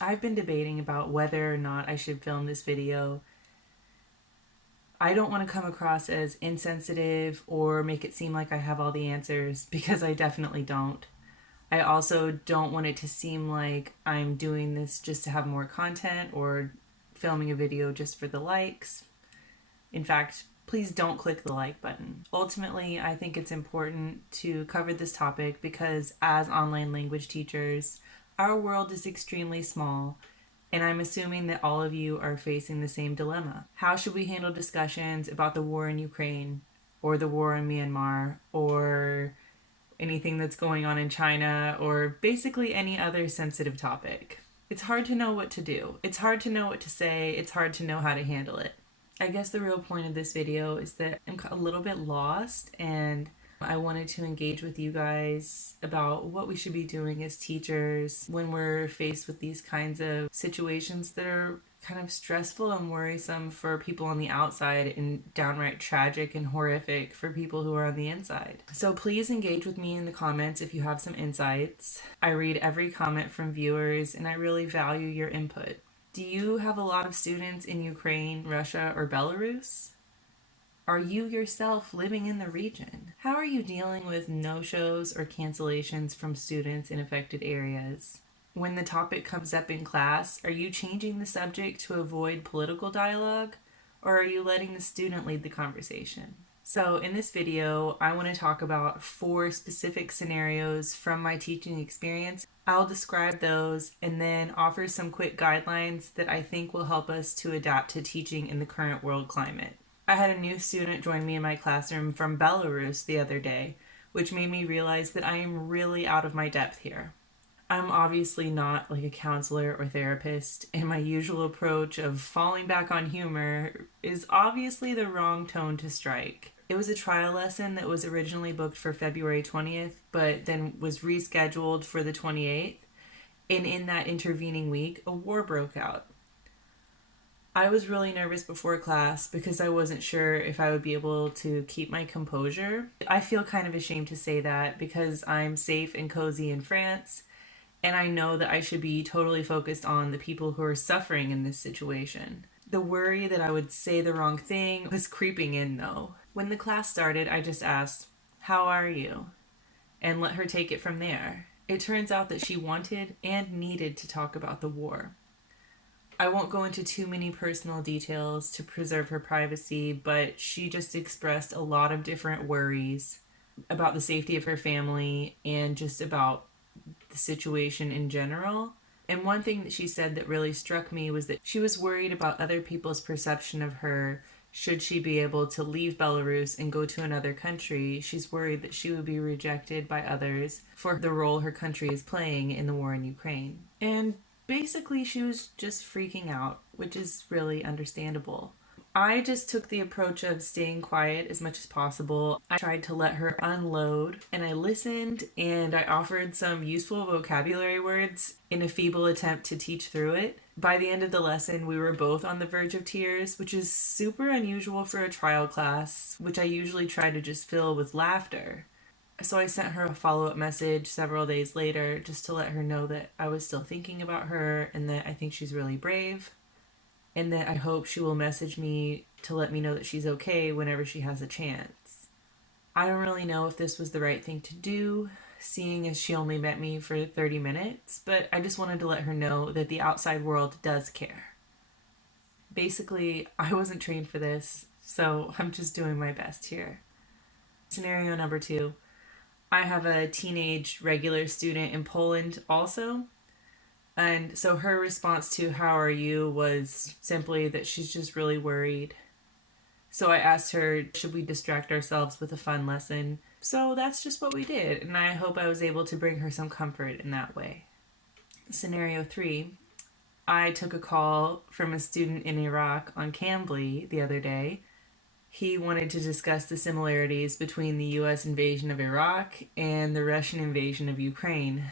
I've been debating about whether or not I should film this video. I don't want to come across as insensitive or make it seem like I have all the answers because I definitely don't. I also don't want it to seem like I'm doing this just to have more content or filming a video just for the likes. In fact, please don't click the like button. Ultimately, I think it's important to cover this topic because as online language teachers, our world is extremely small, and I'm assuming that all of you are facing the same dilemma. How should we handle discussions about the war in Ukraine or the war in Myanmar or anything that's going on in China or basically any other sensitive topic? It's hard to know what to do. It's hard to know what to say. It's hard to know how to handle it. I guess the real point of this video is that I'm a little bit lost and I wanted to engage with you guys about what we should be doing as teachers when we're faced with these kinds of situations that are kind of stressful and worrisome for people on the outside and downright tragic and horrific for people who are on the inside. So please engage with me in the comments if you have some insights. I read every comment from viewers and I really value your input. Do you have a lot of students in Ukraine, Russia, or Belarus? Are you yourself living in the region? How are you dealing with no-shows or cancellations from students in affected areas? When the topic comes up in class, are you changing the subject to avoid political dialogue, or are you letting the student lead the conversation? So in this video, I want to talk about 4 specific scenarios from my teaching experience. I'll describe those and then offer some quick guidelines that I think will help us to adapt to teaching in the current world climate. I had a new student join me in my classroom from Belarus the other day, which made me realize that I am really out of my depth here. I'm obviously not like a counselor or therapist, and my usual approach of falling back on humor is obviously the wrong tone to strike. It was a trial lesson that was originally booked for February 20th, but then was rescheduled for the 28th, and in that intervening week, a war broke out. I was really nervous before class because I wasn't sure if I would be able to keep my composure. I feel kind of ashamed to say that because I'm safe and cozy in France, and I know that I should be totally focused on the people who are suffering in this situation. The worry that I would say the wrong thing was creeping in though. When the class started, I just asked, "How are you?" and let her take it from there. It turns out that she wanted and needed to talk about the war. I won't go into too many personal details to preserve her privacy, but she just expressed a lot of different worries about the safety of her family and just about the situation in general. And one thing that she said that really struck me was that she was worried about other people's perception of her should she be able to leave Belarus and go to another country. She's worried that she would be rejected by others for the role her country is playing in the war in Ukraine. And basically, she was just freaking out, which is really understandable. I just took the approach of staying quiet as much as possible. I tried to let her unload, and I listened, and I offered some useful vocabulary words in a feeble attempt to teach through it. By the end of the lesson, we were both on the verge of tears, which is super unusual for a trial class, which I usually try to just fill with laughter. So I sent her a follow-up message several days later just to let her know that I was still thinking about her and that I think she's really brave and that I hope she will message me to let me know that she's okay whenever she has a chance. I don't really know if this was the right thing to do, seeing as she only met me for 30 minutes, but I just wanted to let her know that the outside world does care. Basically, I wasn't trained for this, so I'm just doing my best here. Scenario number 2. I have a teenage regular student in Poland also. And so her response to "how are you" was simply that she's just really worried. So I asked her, should we distract ourselves with a fun lesson? So that's just what we did, and I hope I was able to bring her some comfort in that way. Scenario 3. I took a call from a student in Iraq on Cambly the other day. He wanted to discuss the similarities between the US invasion of Iraq and the Russian invasion of Ukraine.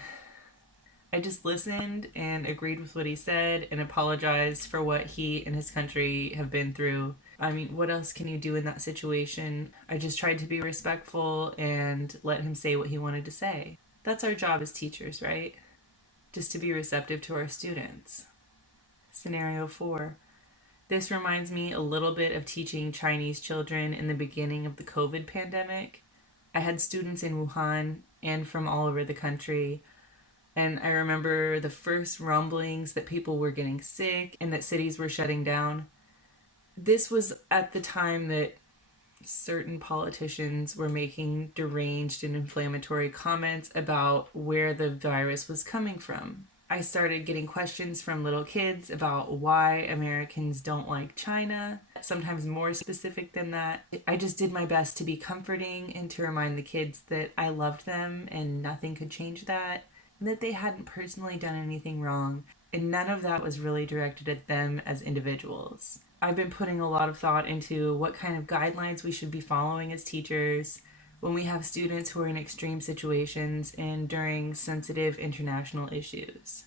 I just listened and agreed with what he said and apologized for what he and his country have been through. I mean, what else can you do in that situation? I just tried to be respectful and let him say what he wanted to say. That's our job as teachers, right? just to be receptive to our students. Scenario 4. This reminds me a little bit of teaching Chinese children in the beginning of the COVID pandemic. I had students in Wuhan and from all over the country, and I remember the first rumblings that people were getting sick and that cities were shutting down. This was at the time that certain politicians were making deranged and inflammatory comments about where the virus was coming from. I started getting questions from little kids about why Americans don't like China, sometimes more specific than that. I just did my best to be comforting and to remind the kids that I loved them and nothing could change that, and that they hadn't personally done anything wrong, and none of that was really directed at them as individuals. I've been putting a lot of thought into what kind of guidelines we should be following as teachers when we have students who are in extreme situations and during sensitive international issues.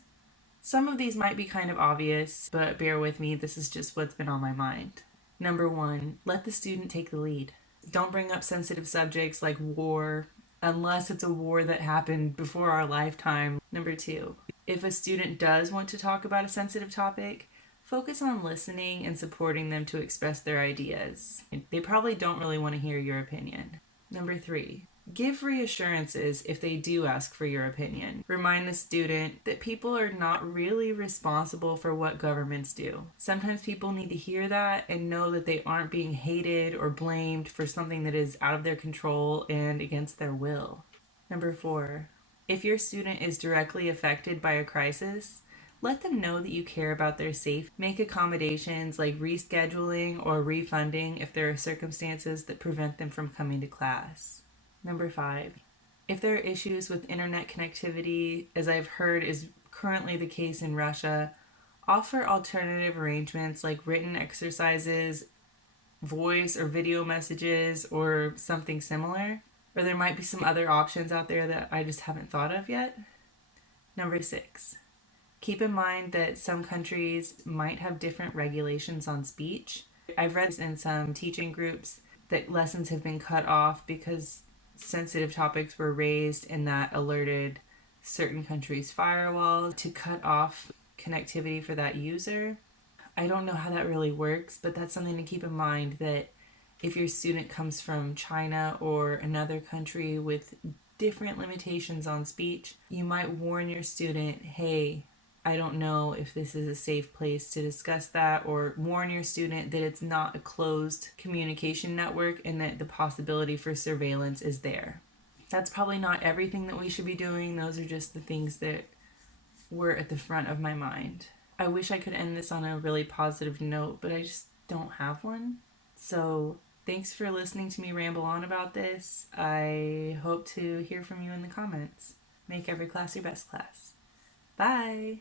Some of these might be kind of obvious, but bear with me, this is just what's been on my mind. Number 1, let the student take the lead. Don't bring up sensitive subjects like war unless it's a war that happened before our lifetime. Number 2, if a student does want to talk about a sensitive topic, focus on listening and supporting them to express their ideas. They probably don't really want to hear your opinion. Number 3, give reassurances if they do ask for your opinion. Remind the student that people are not really responsible for what governments do. Sometimes people need to hear that and know that they aren't being hated or blamed for something that is out of their control and against their will. Number 4, if your student is directly affected by a crisis, let them know that you care about their safety. Make accommodations like rescheduling or refunding if there are circumstances that prevent them from coming to class. Number 5, if there are issues with internet connectivity, as I've heard is currently the case in Russia, offer alternative arrangements like written exercises, voice or video messages, or something similar. Or there might be some other options out there that I just haven't thought of yet. Number 6, keep in mind that some countries might have different regulations on speech. I've read in some teaching groups that lessons have been cut off because sensitive topics were raised, and that alerted certain countries' firewalls to cut off connectivity for that user. I don't know how that really works, but that's something to keep in mind, that if your student comes from China or another country with different limitations on speech, you might warn your student, hey, I don't know if this is a safe place to discuss that, or warn your student that it's not a closed communication network and that the possibility for surveillance is there. That's probably not everything that we should be doing. Those are just the things that were at the front of my mind. I wish I could end this on a really positive note, but I just don't have one. So thanks for listening to me ramble on about this. I hope to hear from you in the comments. Make every class your best class. Bye!